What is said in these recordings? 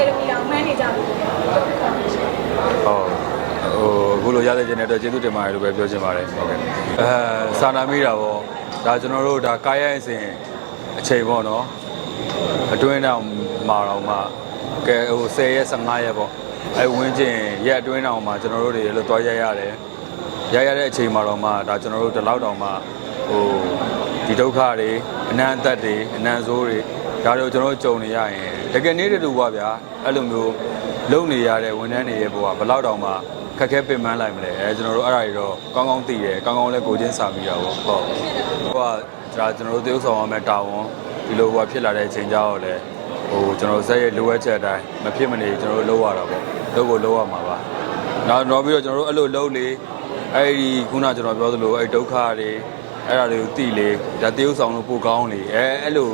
ယ်ဒမီအောင်မှန်းနေကြပြီဟုတ်ဟိုအခုလိုရတဲ့ကျင်တဲ့အတွက်ကျေးဇူးတင်ပါတယ်လို့ပဲပြောချင်ပါတယ်ဟုတ်ကဲ့အဲစာနာမိတာပေါ့ဒါကျွန်တော်တို့ဒါကာယအစဉ်အချိန်ပေါ့နော်အတွင်းတောင်မာတော်မှာကဲဟို10ရက်15ရက်ပေါ့အဲဝင်းကျင်ရက်အတွင်းတောင်မှာကျွန်တော်တို့တွေလို့သွားရရတယ်ရရတဲ့အချိန်မှာတော့မှဒါကျွန်တော်တို့ဒီလောက်တောင်မှဟိုဒီဒုက္ခတွေအနံ့အသက်တွေအနံ့ဆိုးတွေ ဒါတွေကိုကျွန်တော်တို့ကြုံနေရရင်တကယ်နေတူပါဗျာအဲ့လိုမျိုးလုံနေရတဲ့ဝန်ထမ်းတွေရဲ့ဘဝဘယ်လောက်တောင်မှခက်ခဲပင်ပန်းလိုက်မလဲအဲကျွန်တော်တို့အဲ့ဒါတွေတော့ကောင်းကောင်းသိတယ်ကောင်းကောင်းလည်းကိုချင်းစာမိတာပေါ့ဟုတ်ဟိုကဒါကျွန်တော်တို့သေုပ်ဆောင်ရမယ့်တာဝန်ဒီလိုဟိုဖြစ်လာတဲ့အချိန်ကြောက်လဲဟိုကျွန်တော်ဇက်ရဲ့လိုအပ်ချက်အတိုင်းမဖြစ်မနေကျွန်တော်တို့လုပ်ရတာပေါ့လုပ်ကိုလုပ်ရမှာပါနောက်တော့ပြီးတော့ကျွန်တော်တို့အဲ့လိုလုပ်လေအဲ့ဒီခုနကျွန်တော်ပြောသလိုအဲ့ဒုက္ခတွေ အဲ့ဒါတွေကိုသိလေဒါသေုပ်ဆောင်လို့ပိုကောင်းလေအဲအဲ့လို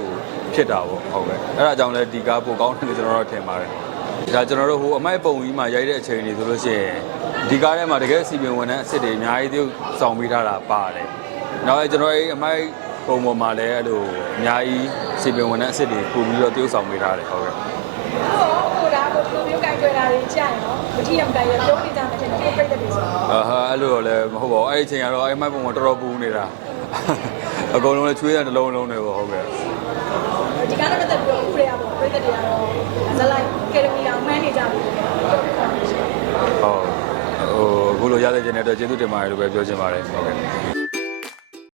ဖြစ်တာပေါ့ဟုတ်ကဲ့အဲ့ဒါကြောင့်လဲဒီကားပိုကောင်းတယ်လို့ကျွန်တော်တို့ထင်ပါတယ်ဒါကျွန်တော်တို့ဟိုအမိုက်ပုံကြီးမှာရိုက်တဲ့အချိန်တွေဆိုလို့ရှိရင်ဒီကားထဲမှာတကယ်စီပင်ဝန်ထမ်းအစ်စ်တွေအများကြီးသူစောင့်ပေးထားတာပါတယ်။နောက်အဲကျွန်တော်အဲ့အမိုက်ပုံပေါ်မှာလည်းအဲ့လိုအများကြီးစီပင်ဝန်ထမ်းအစ်စ်တွေပုံပြီးတော့တရုပ်ဆောင်ပေးထားတယ်ဟုတ်ကဲ့ဟိုဟိုဒါကိုသူမျိုးကြိုက်ကြတာတွေကြာရင်နော်မထီရမတိုင်ရပြောနေကြမှတင်တယ်ပြိတ္တတွေဆို။အာဟာအဲ့လိုတော့လည်းမဟုတ်ပါဘူးအဲ့ဒီအချိန်ကတော့အဲ့အမိုက်ပုံမှာတော်တော်ပူနေတာ။ အကုန်လုံးလည်းချွေးတဲ့တစ်လုံးလုံးတွေပေါ့ဟုတ်ကဲ့ဒီကားနဲ့ပတ်သက်ပြီးတော့ဥပဒေအပေါ်ပြိတ္တတွေကတော့ဇလိုက်ကယ်ဒမီအောင်မှန်းနေကြပြီပြောပြပါမယ်ရှင်။ဟုတ်ဟိုအခုလိုရတဲ့ခြင်းတဲ့အတွက်ကျေးဇူးတင်ပါတယ်လို့ပဲပြောချင်ပါတယ်ဟုတ်ကဲ့